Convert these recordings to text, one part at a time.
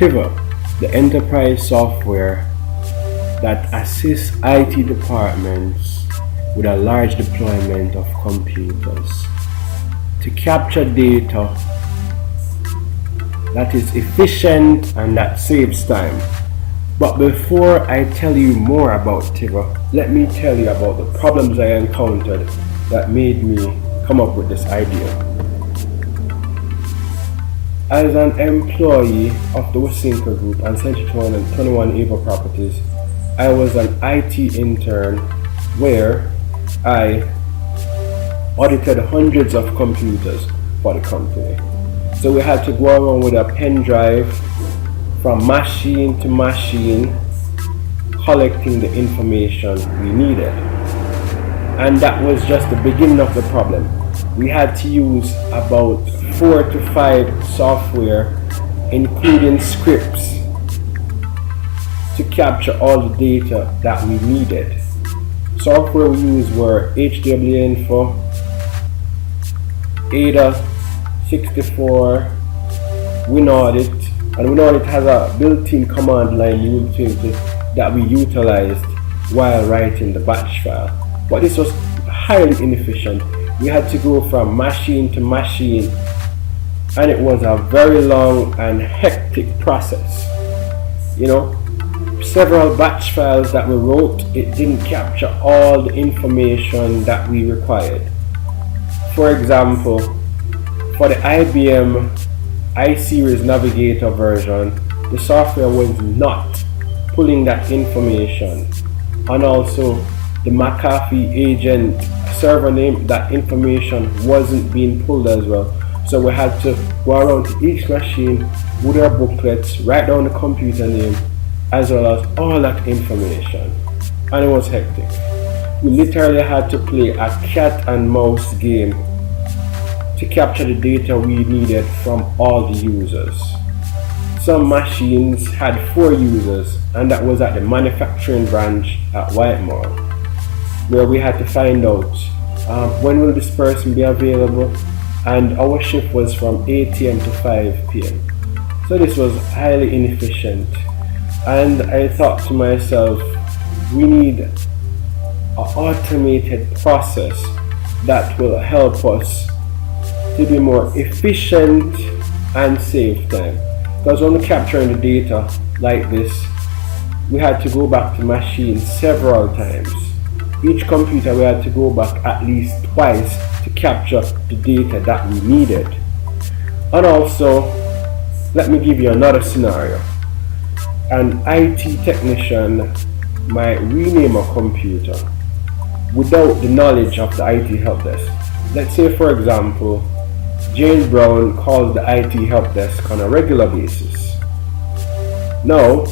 Tiva, the enterprise software that assists IT departments with a large deployment of computers to capture data that is efficient and that saves time. But before I tell you more about Tiva, let me tell you about the problems I encountered that made me come up with this idea. As an employee of the Wasinka Group and Century 21 Ava Properties, I was an IT intern where I audited hundreds of computers for the company. So we had to go around with a pen drive from machine to machine, collecting the information we needed. And that was just the beginning of the problem. We had to use about 4 to 5 software, including scripts, to capture all the data that we needed. Software we used were HWInfo, Ada 64, WinAudit, and WinAudit has a built-in command line utility that we utilized while writing the batch file. But this was highly inefficient. We had to go from machine to machine, and it was a very long and hectic process. Several batch files that we wrote, it didn't capture all the information that we required. For example, for the IBM iSeries Navigator version, the software was not pulling that information, and also the McAfee agent server name, that information wasn't being pulled as well. So we had to go around to each machine with our booklets, write down the computer name as well as all that information, and it was hectic. We literally had to play a cat and mouse game to capture the data we needed from all the users. Some machines had 4 users, and that was at the manufacturing branch at Whitemore, where we had to find out when will this person be available, and our shift was from 8 a.m. to 5 p.m. So this was highly inefficient, and I thought to myself, we need an automated process that will help us to be more efficient and save time. Because when we're capturing the data like this, we had to go back to machines several times. Each computer we had to go back at least twice to capture the data that we needed. And also, let me give you another scenario. An IT technician might rename a computer without the knowledge of the IT help desk. Let's say, for example, Jane Brown calls the IT help desk on a regular basis. Now,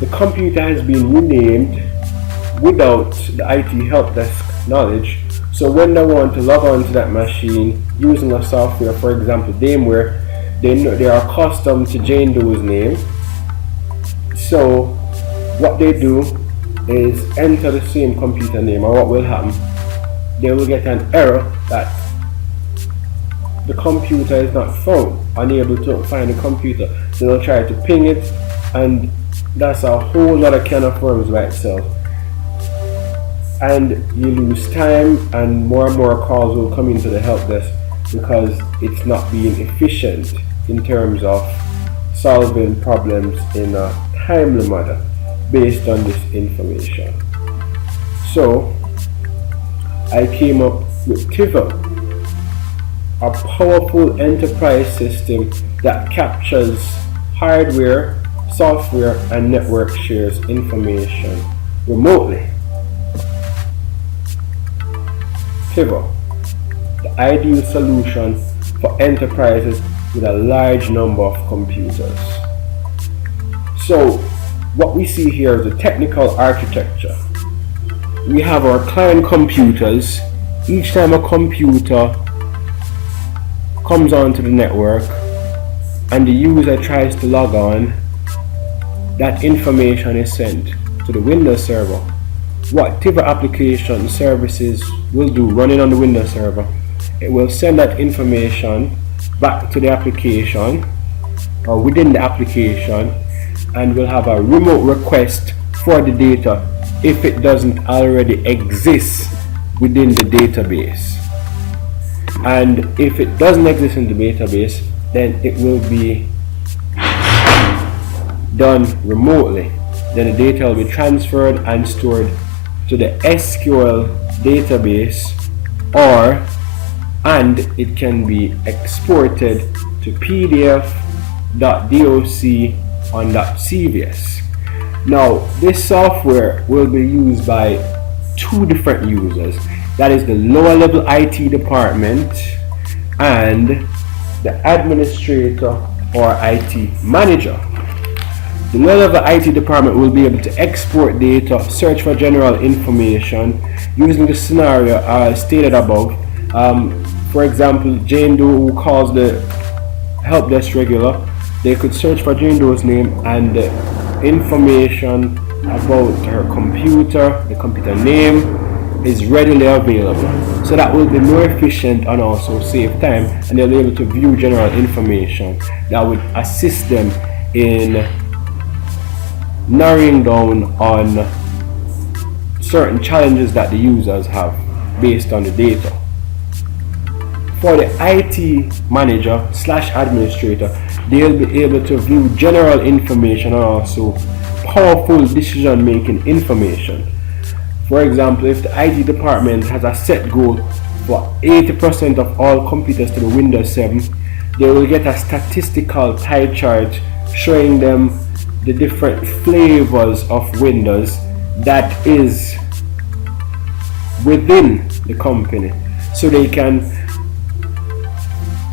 the computer has been renamed without the IT help desk knowledge, so when they want to log on to that machine using a software, for example Dameware, they are accustomed to Jane Doe's name. So what they do is enter the same computer name, and what will happen, they will get an error that the computer is not found, unable to find the computer. So they'll try to ping it, and that's a whole other can of worms by itself. And you lose time, and more calls will come into the help desk because it's not being efficient in terms of solving problems in a timely manner based on this information. So I came up with Tiva, a powerful enterprise system that captures hardware, software, and network shares information remotely. Tiva, the ideal solution for enterprises with a large number of computers. So what we see here is the technical architecture. We have our client computers. Each time a computer comes onto the network and the user tries to log on, that information is sent to the Windows server. What Tiva application services will do running on the Windows server, it will send that information back to the application, or within the application, and will have a remote request for the data if it doesn't already exist within the database. And if it doesn't exist in the database, then it will be done remotely. Then the data will be transferred and stored to the SQL database, and it can be exported to PDF, .doc, and .cvs. Now, this software will be used by two different users. That is the lower level IT department and the administrator or IT manager. The lower level IT department will be able to export data, search for general information using the scenario as stated above. For example, Jane Doe, who calls the help desk regular, they could search for Jane Doe's name and the information about her computer, the computer name, is readily available. So that will be more efficient and also save time, and they'll be able to view general information that would assist them in narrowing down on certain challenges that the users have based on the data. For the IT manager / administrator, they'll be able to view general information and also powerful decision making information. For example, if the IT department has a set goal for 80% of all computers to the Windows 7, they will get a statistical pie chart showing them the different flavors of Windows that is within the company, so they can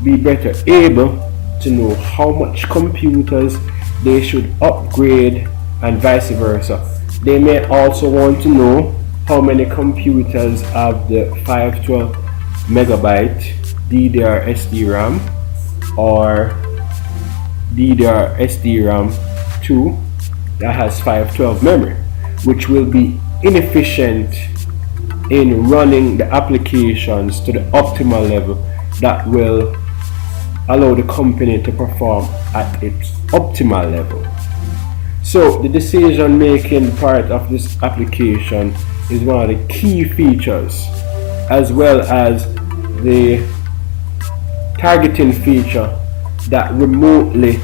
be better able to know how much computers they should upgrade and vice versa. They may also want to know how many computers have the 512 megabyte DDR SDRAM or DDR SDRAM 2 that has 512 memory, which will be inefficient in running the applications to the optimal level that will allow the company to perform at its optimal level. So the decision making part of this application is one of the key features, as well as the targeting feature that remotely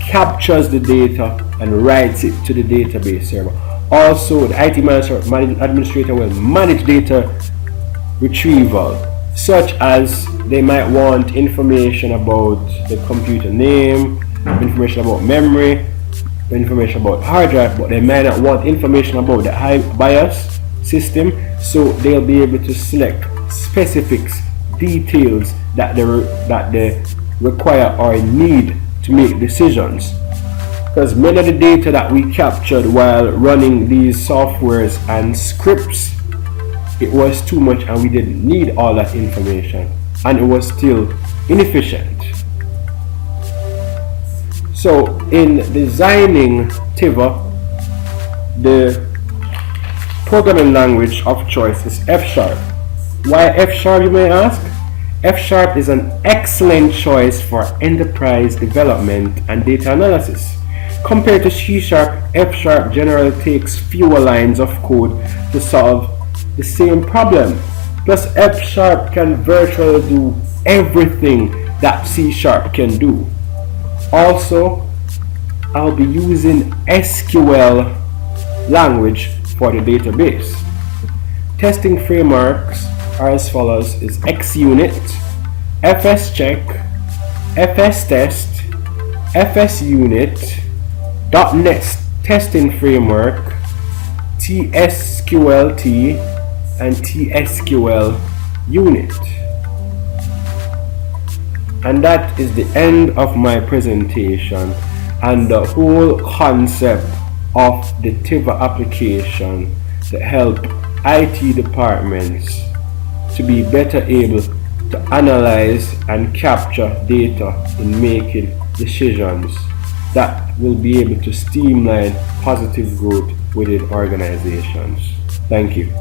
captures the data and writes it to the database server. Also, the IT manager administrator will manage data retrieval, such as they might want information about the computer name, information about memory, information about hard drive, but they might not want information about the BIOS system, so they'll be able to select specifics, details that they require or need to make decisions. Because many of the data that we captured while running these softwares and scripts, it was too much and we didn't need all that information, and it was still inefficient. So in designing Tiva, the programming language of choice is F#. Why F#, you may ask? F# is an excellent choice for enterprise development and data analysis. Compared to C#, F# generally takes fewer lines of code to solve the same problem. Plus, F# can virtually do everything that C# can do. Also, I'll be using SQL language for the database. Testing frameworks are as follows: is XUnit, FSCheck, FSTest, FSUnit, .NET testing framework, TSQLT, and TSQL unit. And that is the end of my presentation and the whole concept of the Tiva application to help IT departments to be better able to analyze and capture data in making decisions that will be able to streamline positive growth within organizations. Thank you.